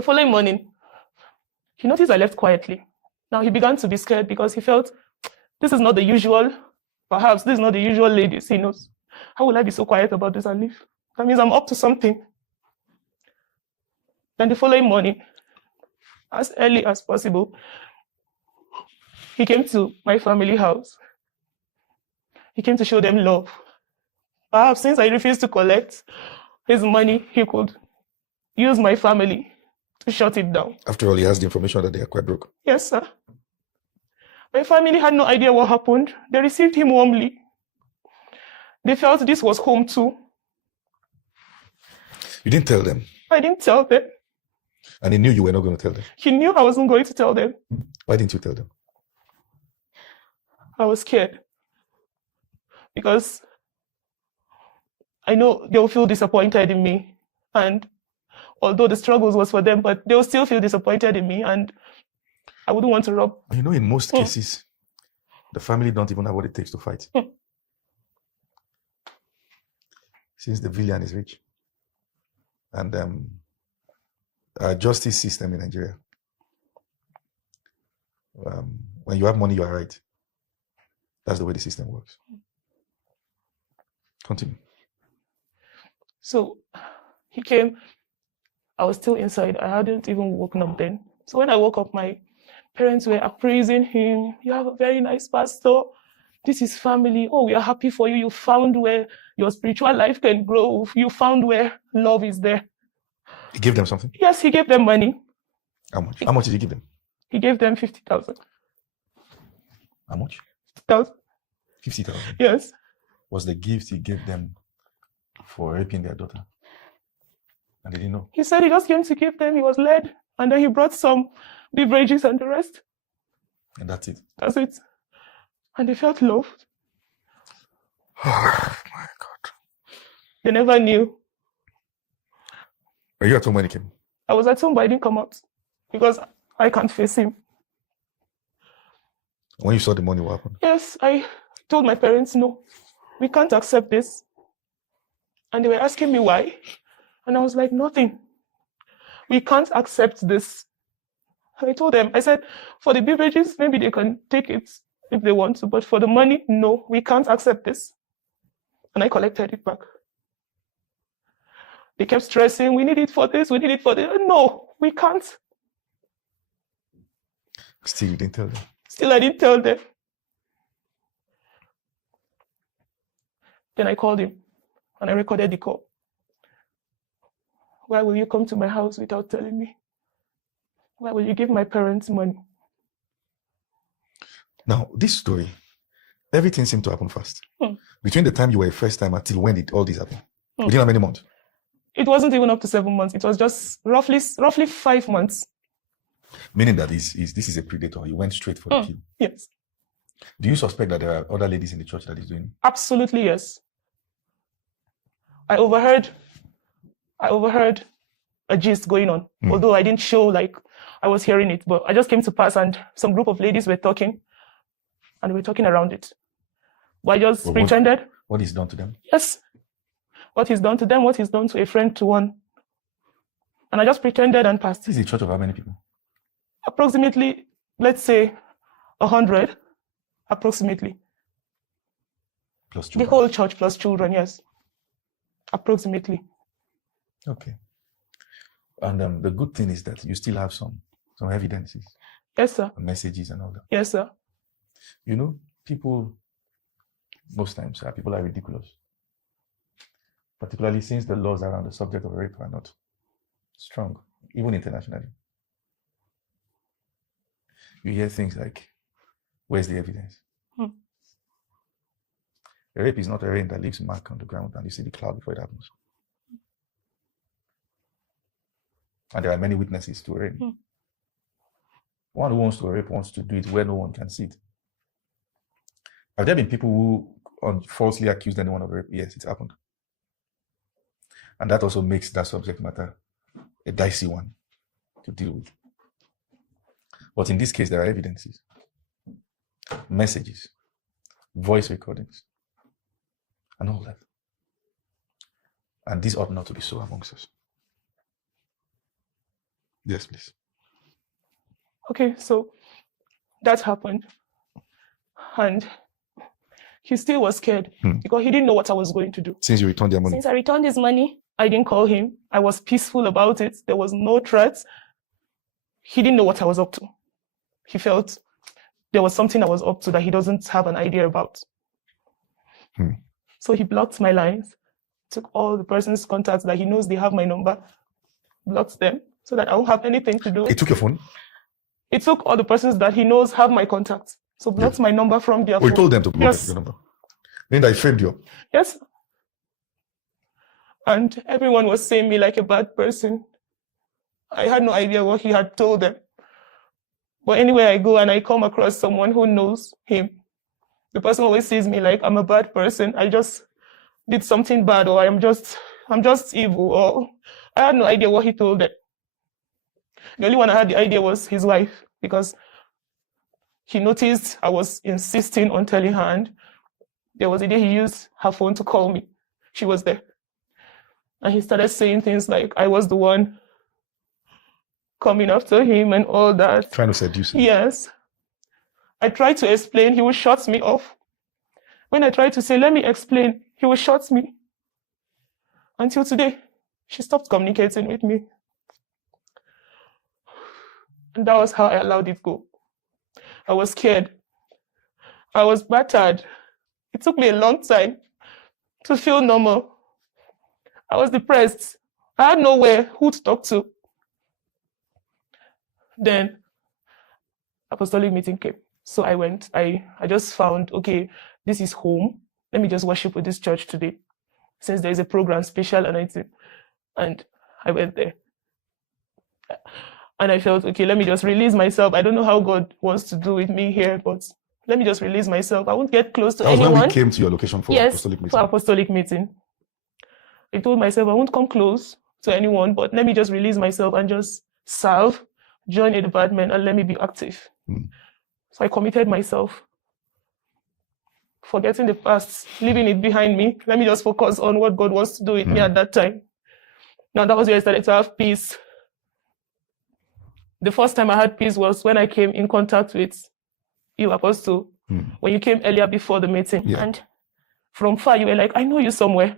The following morning, he noticed I left quietly. Now he began to be scared because he felt this is not the usual, perhaps this is not the usual ladies he knows. How will I be so quiet about this and leave? That means I'm up to something. Then the following morning, as early as possible, he came to my family house. He came to show them love. Perhaps since I refused to collect his money, he could use my family to shut it down. After all, he has the information that they are quite broke. Yes, sir. My family had no idea what happened. They received him warmly. They felt this was home too. You didn't tell them? I didn't tell them. And he knew you were not going to tell them? He knew I wasn't going to tell them. Why didn't you tell them? I was scared. Because I know they'll feel disappointed in me. And although the struggles was for them, but they'll still feel disappointed in me. And I wouldn't want to rob. You know, in most cases, the family don't even have what it takes to fight. Since the villain is rich. And our justice system in Nigeria, when you have money, you are right. That's the way the system works. Continue. So he came. I was still inside. I hadn't even woken up then. So when I woke up, my parents were appraising him. You have a very nice pastor. This is family. Oh, we are happy for you. You found where your spiritual life can grow. You found where love is there. He gave them something? Yes, he gave them money. How much? How much did he give them? He gave them 50,000. How much? 50,000. 50,000? Yes. Was the gift he gave them for raping their daughter? And they didn't know? He said he just came to give them. He was led. And then he brought some beverages and the rest. And that's it? That's it. And they felt loved. Oh, my God. They never knew. Were you at home when he came? I was at home, but I didn't come out. Because I can't face him. When you saw the money, what happened? Yes, I told my parents, no, we can't accept this. And they were asking me why. And I was like, nothing. We can't accept this. And I told them, I said, for the beverages, maybe they can take it if they want to. But for the money, no, we can't accept this. And I collected it back. They kept stressing, we need it for this, we need it for this. No, we can't. Still, you didn't tell them? Still, I didn't tell them. Then I called him and I recorded the call. Why will you come to my house without telling me? Why will you give my parents money? Now, this story, everything seemed to happen fast. Between the time you were a first time until when did all this happen? Within how many months? It wasn't even up to 7 months. It was just roughly 5 months. Meaning that this is a predator. He went straight for the kill. Yes. Do you suspect that there are other ladies in the church that he's doing? Absolutely, yes. I overheard a gist going on, although I didn't show like I was hearing it, but I just came to pass and some group of ladies were talking and we were talking around it. But I just pretended. What he's done to them? Yes. What he's done to them, what he's done to a friend to one. And I just pretended and passed. This is a church of how many people? Approximately, let's say 100, approximately. Plus children? The whole church plus children, yes. Approximately. Okay. And the good thing is that you still have some evidences. Yes, sir. Messages and all that. Yes, sir. You know, people, most times, people are ridiculous. Particularly since the laws around the subject of rape are not strong, even internationally. You hear things like, where's the evidence? A rape is not a rain that leaves a mark on the ground and you see the cloud before it happens. And there are many witnesses to a rape. One who wants to rape wants to do it where no one can see it. Have there been people who falsely accused anyone of rape? Yes, it's happened. And that also makes that subject matter a dicey one to deal with. But in this case, there are evidences, messages, voice recordings, and all that. And this ought not to be so amongst us. Yes, please. Okay, so that happened. And he still was scared because he didn't know what I was going to do. Since you returned their money. Since I returned his money, I didn't call him. I was peaceful about it. There was no threats. He didn't know what I was up to. He felt there was something I was up to that he doesn't have an idea about. So he blocked my lines, took all the person's contacts that he knows they have my number, blocked them so that I won't have anything to do. He took your phone? He took all the persons that he knows have my contacts. So blocked my number from their phone. You told them to block Yes. your number? Then they framed you up? Yes. And everyone was saying me like a bad person. I had no idea what he had told them. But anywhere I go and I come across someone who knows him, the person always sees me like I'm a bad person. I just did something bad, or I'm just evil, or I had no idea what he told them. The only one I had the idea was his wife, because he noticed I was insisting on telling her, and there was a day he used her phone to call me. She was there. And he started saying things like I was the one coming after him and all that. Trying to seduce him? Yes. I tried to explain, he would shut me off. When I tried to say, let me explain, he would shut me. Until today, she stopped communicating with me. And that was how I allowed it go. I was scared. I was battered. It took me a long time to feel normal. I was depressed. I had nowhere who to talk to. Then apostolic meeting came. So I went. I just found, okay, this is home. Let me just worship with this church today, since there is a program, special anointing. And I went there. And I felt, okay, let me just release myself. I don't know how God wants to do with me here, but let me just release myself. I won't get close to anyone. When we came to your location for apostolic meeting? For apostolic meeting. I told myself I won't come close to anyone, but let me just release myself and just serve, join a department, and let me be active. So I committed myself, forgetting the past, leaving it behind me. Let me just focus on what God wants to do with me at that time. Now that was where I started to have peace. The first time I had peace was when I came in contact with you, Apostle, when you came earlier before the meeting. Yeah. And from far, you were like, I know you somewhere.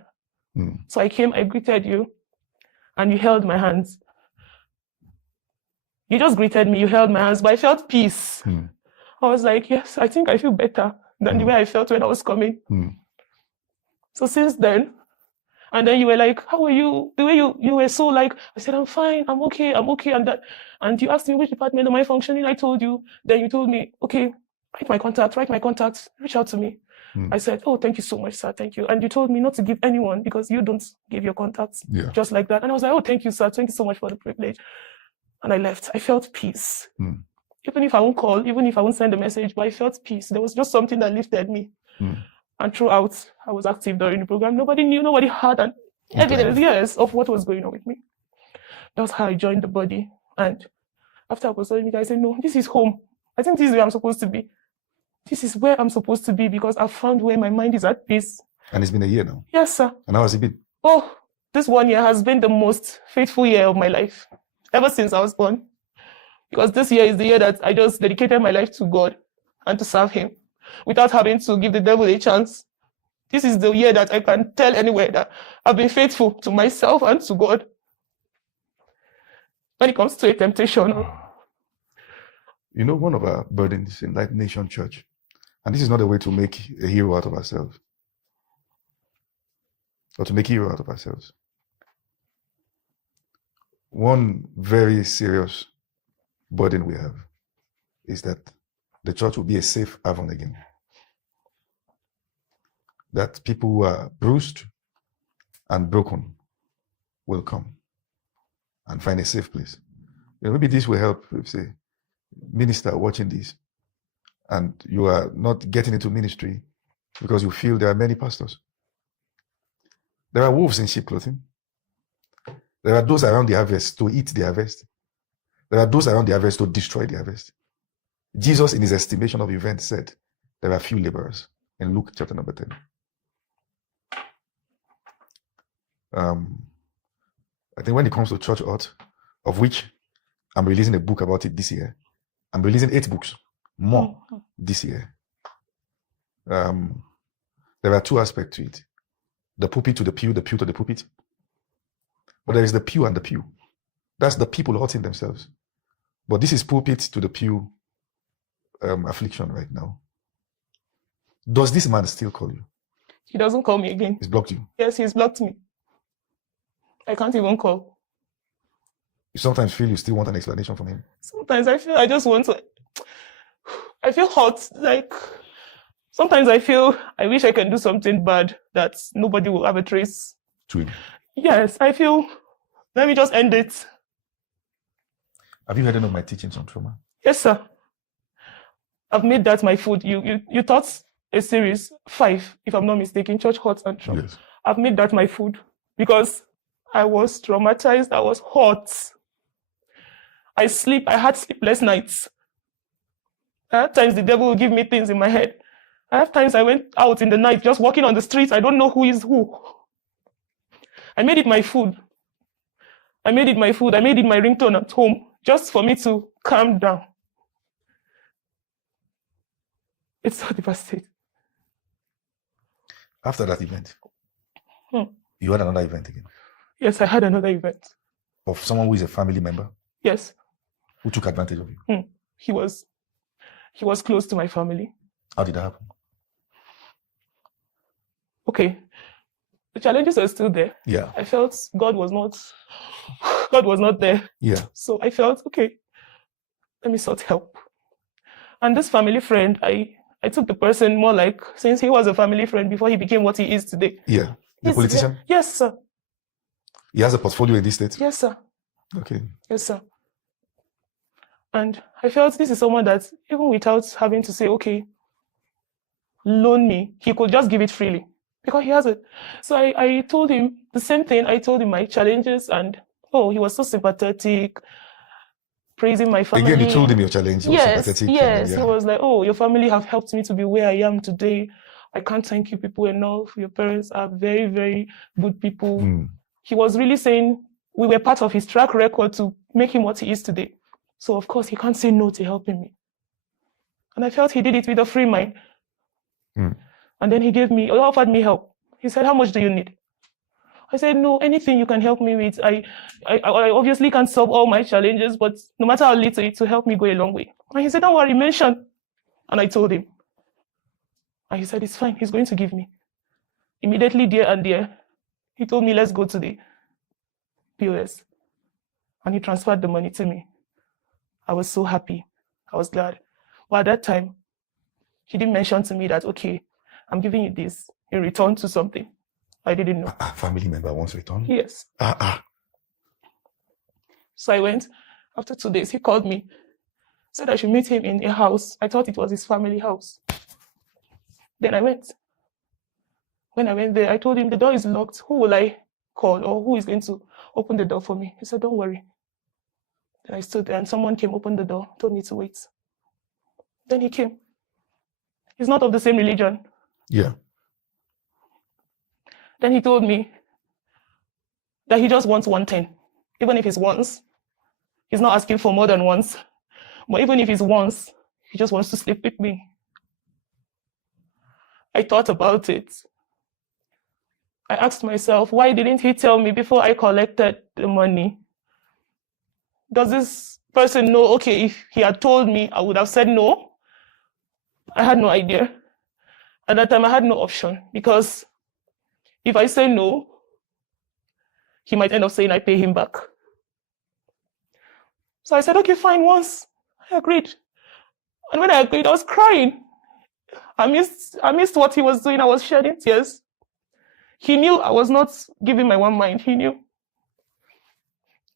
So I came, I greeted you, and you held my hands. You just greeted me, you held my hands, but I felt peace. I was like, yes, I think I feel better than the way I felt when I was coming. So since then, and then you were like, how are you? The way you were so like, I said, I'm fine, I'm okay, and that. And you asked me, which department am I functioning? I told you. Then you told me, okay, write my contact, reach out to me. I said, oh, thank you so much, sir, thank you. And you told me not to give anyone because you don't give your contacts, just like that. And I was like, oh, thank you, sir, thank you so much for the privilege. And I left. I felt peace. Even if I won't call, even if I won't send a message, but I felt peace. There was just something that lifted me. And throughout, I was active during the program. Nobody knew, nobody had an evidence, of what was going on with me. That's how I joined the body. And after apostolic meeting, I said, no, this is home. I think this is where I'm supposed to be. This is where I'm supposed to be because I've found where my mind is at peace. And it's been a year now? Yes, sir. And how has it been? Oh, this 1 year has been the most faithful year of my life, ever since I was born. Because this year is the year that I just dedicated my life to God and to serve Him without having to give the devil a chance. This is the year that I can tell anywhere that I've been faithful to myself and to God. When it comes to a temptation. You know, one of our burdens in Light Nation Church, and this is not a way to make a hero out of ourselves, or to make a hero out of ourselves. One very serious burden we have is that the church will be a safe haven again. That people who are bruised and broken will come and find a safe place. You know, maybe this will help if, say, minister watching this and you are not getting into ministry because you feel there are many pastors. There are wolves in sheep clothing. There are those around the harvest to eat the harvest. There are those around the harvest to destroy the harvest. Jesus, in his estimation of events, said there are few laborers in Luke chapter number 10. I think when it comes to church hurt, of which I'm releasing a book about it this year. I'm releasing 8 books more this year. There are 2 aspects to it. The pulpit to the pew to the pulpit. But there is the pew and the pew. That's the people hurting themselves. But this is pulpit to the pew affliction right now. Does this man still call you? He doesn't call me again. He's blocked you? Yes, he's blocked me. I can't even call. You sometimes feel you still want an explanation from him? Sometimes I feel I just want to... I feel hot. Like, sometimes I feel I wish I can do something bad that nobody will have a trace. To him? Yes, I feel, let me just end it. Have you heard any of my teachings on trauma? Yes, sir. I've made that my food. You taught a series, 5, if I'm not mistaken, church hurt and trauma. Yes. I've made that my food because I was traumatized. I was hot. I had sleepless nights. I had times the devil will give me things in my head. I have times I went out in the night just walking on the streets. I don't know who is who. I made it my food. I made it my ringtone at home just for me to calm down. It's so devastating. After that event, you had another event again? Yes, I had another event. Of someone who is a family member? Yes. Who took advantage of you? He was close to my family. How did that happen? Okay. The challenges are still there. Yeah. I felt God was not there. Yeah. So I felt, okay, let me sought help. And this family friend, I took the person more like, since he was a family friend before he became what he is today. Yeah. The politician? Yes, sir. He has a portfolio in this state? Yes, sir. Okay. Yes, sir. And I felt this is someone that, even without having to say, okay, loan me, he could just give it freely because he has it. So I told him the same thing. I told him my challenges, and he was so sympathetic, praising my family. Again, you told him your challenge. Yes. He was like, your family have helped me to be where I am today. I can't thank you people enough. Your parents are very, very good people. He was really saying we were part of his track record to make him what he is today. So, of course, he can't say no to helping me. And I felt he did it with a free mind. And then he offered me help. He said, how much do you need? I said, no, anything you can help me with. I obviously can't solve all my challenges, but no matter how little, it will help me go a long way. And he said, don't worry, mention. And I told him. And he said, it's fine. He's going to give me. Immediately there, he told me, let's go to the POS. And he transferred the money to me. I was so happy. I was glad. But at that time, he didn't mention to me that, okay, I'm giving you this in return to something. I didn't know. A family member wants return? Yes. So I went. After 2 days, he called me. Said I should meet him in a house. I thought it was his family house. Then I went. When I went there, I told him the door is locked. Who will I call, or who is going to open the door for me? He said, don't worry. Then I stood there and someone came, opened the door, told me to wait. Then he came. He's not of the same religion. Yeah. Then he told me that he just wants 110. Even if it's once, he's not asking for more than once. But even if it's once, he just wants to sleep with me. I thought about it. I asked myself, why didn't he tell me before I collected the money? Does this person know, okay, if he had told me, I would have said no? I had no idea. At that time, I had no option, because if I say no, he might end up saying I pay him back. So I said, okay, fine, once. I agreed. And when I agreed, I was crying. I missed what he was doing. I was shedding tears. He knew I was not giving my one mind. He knew.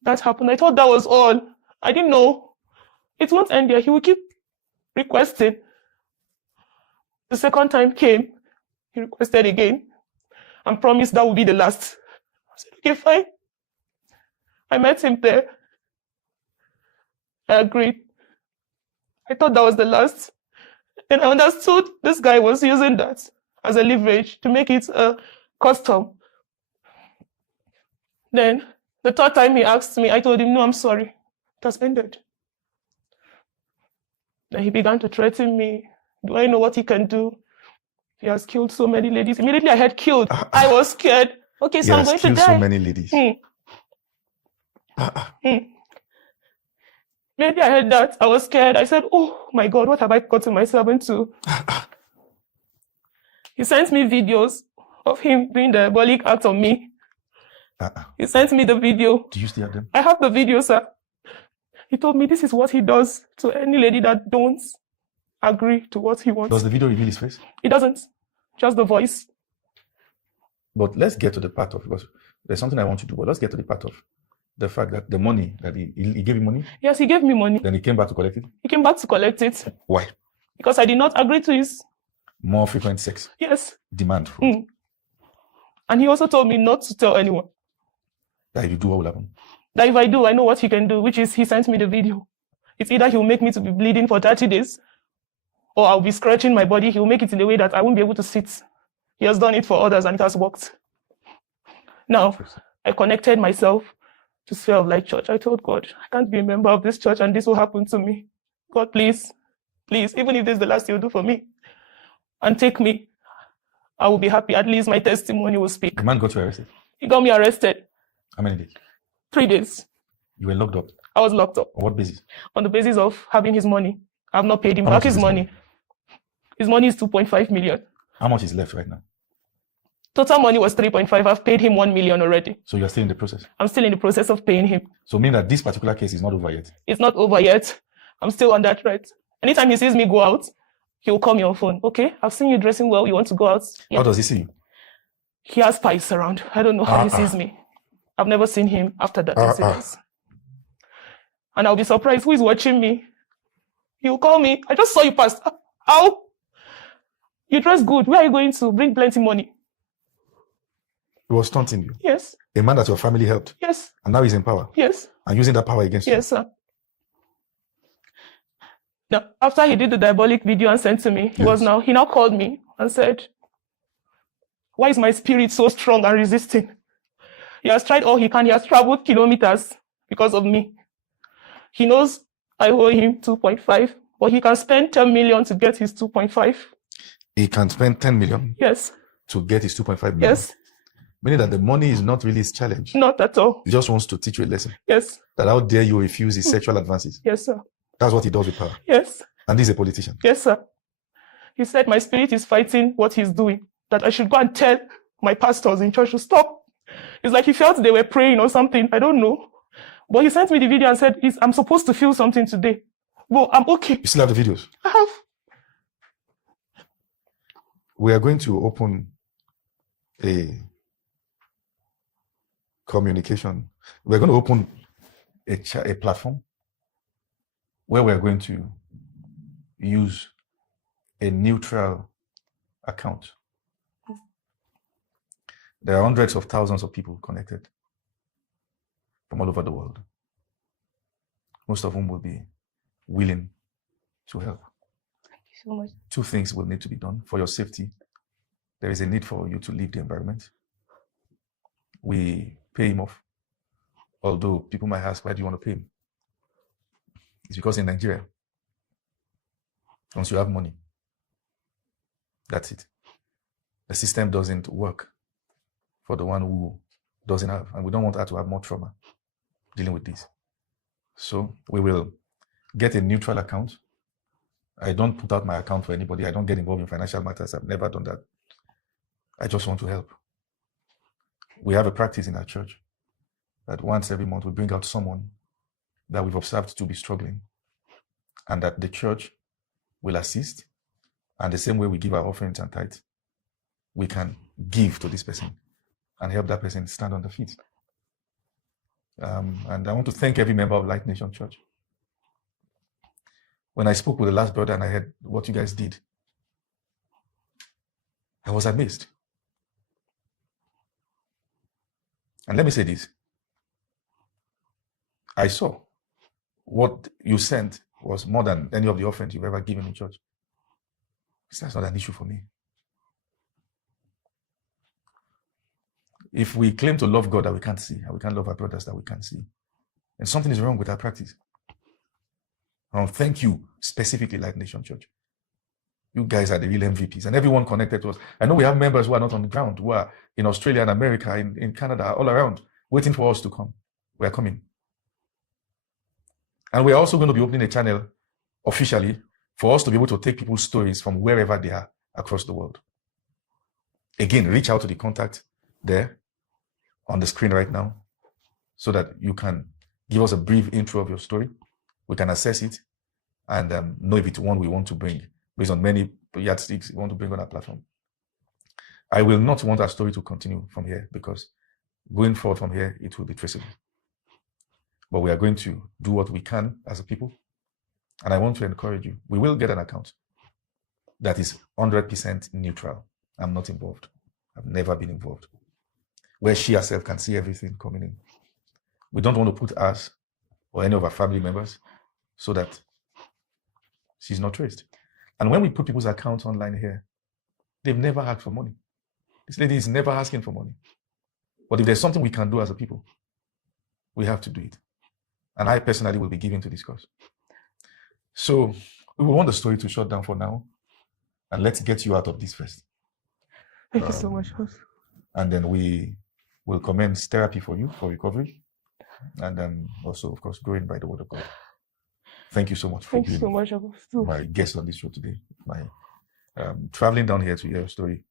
That happened. I thought that was all. I didn't know. It won't end there. He will keep requesting. The second time came. He requested again and promised that would be the last. I said, okay, fine. I met him there. I agreed. I thought that was the last. Then I understood this guy was using that as a leverage to make it a custom. Then the third time he asked me, I told him, no, I'm sorry. has ended. Then he began to threaten me. Do I know what he can do? He has killed so many ladies. Immediately I had killed. I was scared. Okay, so I'm going to die. So many ladies. Maybe I heard that. I was scared. I said, oh my God, what have I gotten myself into? He sent me videos of him doing the diabolic act on me. He sent me the video. Do you still have them? I have the video, sir. He told me this is what he does to any lady that don't agree to what he wants. Does the video reveal his face? It doesn't. Just the voice. But let's get to the part of, because there's something I want to do, but let's get to the part of the fact that the money, that he gave you money? Yes, he gave me money. Then he came back to collect it? He came back to collect it. Why? Because I did not agree to his... More frequent sex? Yes. Demand. And he also told me not to tell anyone. That if you do, what will happen? That if I do, I know what he can do, which is he sent me the video. It's either he'll make me to be bleeding for 30 days, or I'll be scratching my body. He'll make it in a way that I won't be able to sit. He has done it for others and it has worked. Now, I connected myself to Sphere of Light Church. I told God, I can't be a member of this church and this will happen to me. God, please, please, even if this is the last you'll do for me, and take me, I will be happy. At least my testimony will speak. The man got you arrested? He got me arrested. How many days? 3 days. You were locked up? I was locked up. On what basis? On the basis of having his money. I have not paid him back his money. His money is 2.5 million. How much is left right now? Total money was 3.5. I've paid him 1 million already. So you're still in the process? I'm still in the process of paying him. So meaning that this particular case is not over yet? It's not over yet. I'm still on that threat. Anytime he sees me go out, he will call me on phone. Okay, I've seen you dressing well. You want to go out? Yeah. How does he see you? He has spies around. I don't know how he sees me. I've never seen him after that incident. And I'll be surprised who is watching me. He'll call me. I just saw you pass. How? You dress good. Where are you going to? Bring plenty money. He was taunting you? Yes. A man that your family helped? Yes. And now he's in power? Yes. And using that power against you? Yes, sir. Now, after he did the diabolic video and sent to me, he now called me and said, why is my spirit so strong and resisting? He has tried all he can. He has traveled kilometers because of me. He knows I owe him 2.5, but he can spend 10 million to get his 2.5. He can spend 10 million? Yes. To get his 2.5 million? Yes. Meaning that the money is not really his challenge? Not at all. He just wants to teach you a lesson? Yes. That how dare you refuse his sexual advances? Yes, sir. That's what he does with power? Yes. And he's a politician? Yes, sir. He said my spirit is fighting what he's doing, that I should go and tell my pastors in church to stop. It's like he felt they were praying or something. I don't know. But he sent me the video and said, I'm supposed to feel something today. Well, I'm okay. You still have the videos? I have. We are going to open a communication. We're going to open a platform where we're going to use a neutral account. There are hundreds of thousands of people connected from all over the world, most of whom will be willing to help. Thank you so much. 2 things will need to be done. For your safety, there is a need for you to leave the environment. We pay him off. Although people might ask, why do you want to pay him? It's because in Nigeria, once you have money, that's it. The system doesn't work for the one who doesn't have. And we don't want her to have more trauma dealing with this. So we will get a neutral account. I don't put out my account for anybody. I don't get involved in financial matters. I've never done that. I just want to help. We have a practice in our church that once every month we bring out someone that we've observed to be struggling, and that the church will assist. And the same way we give our offerings and tithes, we can give to this person and help that person stand on their feet. And I want to thank every member of Light Nation Church. When I spoke with the last brother and I heard what you guys did, I was amazed. And let me say this. I saw what you sent was more than any of the offerings you've ever given in church. That's not an issue for me. If we claim to love God that we can't see, and we can't love our brothers that we can't see, then something is wrong with our practice. Thank you, specifically Light Nation Church. You guys are the real MVPs, and everyone connected to us. I know we have members who are not on the ground, who are in Australia and America, in Canada, all around, waiting for us to come. We are coming. And we're also going to be opening a channel officially for us to be able to take people's stories from wherever they are across the world. Again, reach out to the contact there on the screen right now so that you can give us a brief intro of your story. We can assess it and know if it's one we want to bring based on many yardsticks we want to bring on our platform. I will not want our story to continue from here because going forward from here, it will be traceable. But we are going to do what we can as a people. And I want to encourage you. We will get an account that is 100% neutral. I'm not involved. I've never been involved. Where she herself can see everything coming in. We don't want to put us or any of our family members so that she's not traced. And when we put people's accounts online here, they've never asked for money. This lady is never asking for money. But if there's something we can do as a people, we have to do it. And I personally will be giving to this cause. So we will want the story to shut down for now. And let's get you out of this first. Thank you so much, host. And then we will commence therapy for you for recovery. And then also, of course, growing by the word of God. Thank you so much for Thank you being so much, Apostle. my guest on this show today. My traveling down here to hear your story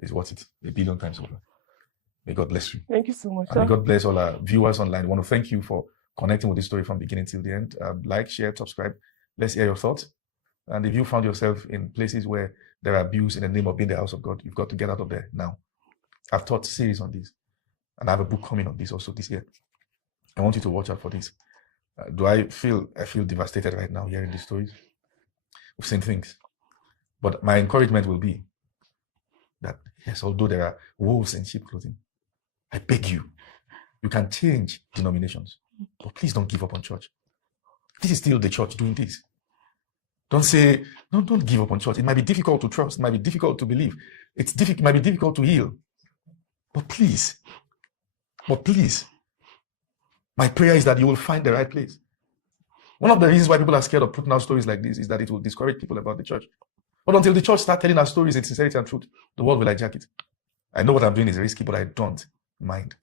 is worth it 1 billion times over. May God bless you. Thank you so much. And may God bless all our viewers online. I want to thank you for connecting with this story from beginning till the end. Like, share, subscribe. Let's hear your thoughts. And if you found yourself in places where there are abuse in the name of being the house of God, you've got to get out of there now. I've taught series on this. And I have a book coming on this also this year. I want you to watch out for this. I feel devastated right now hearing these stories. We've seen things. But my encouragement will be that, yes, although there are wolves in sheep clothing, I beg you, you can change denominations. But please don't give up on church. This is still the church doing this. Don't say, don't give up on church. It might be difficult to trust. It might be difficult to believe. It might be difficult to heal. But please, my prayer is that you will find the right place. One of the reasons why people are scared of putting out stories like this is that it will discourage people about the church. But until the church starts telling our stories in sincerity and truth, the world will hijack it. I know what I'm doing is risky, but I don't mind.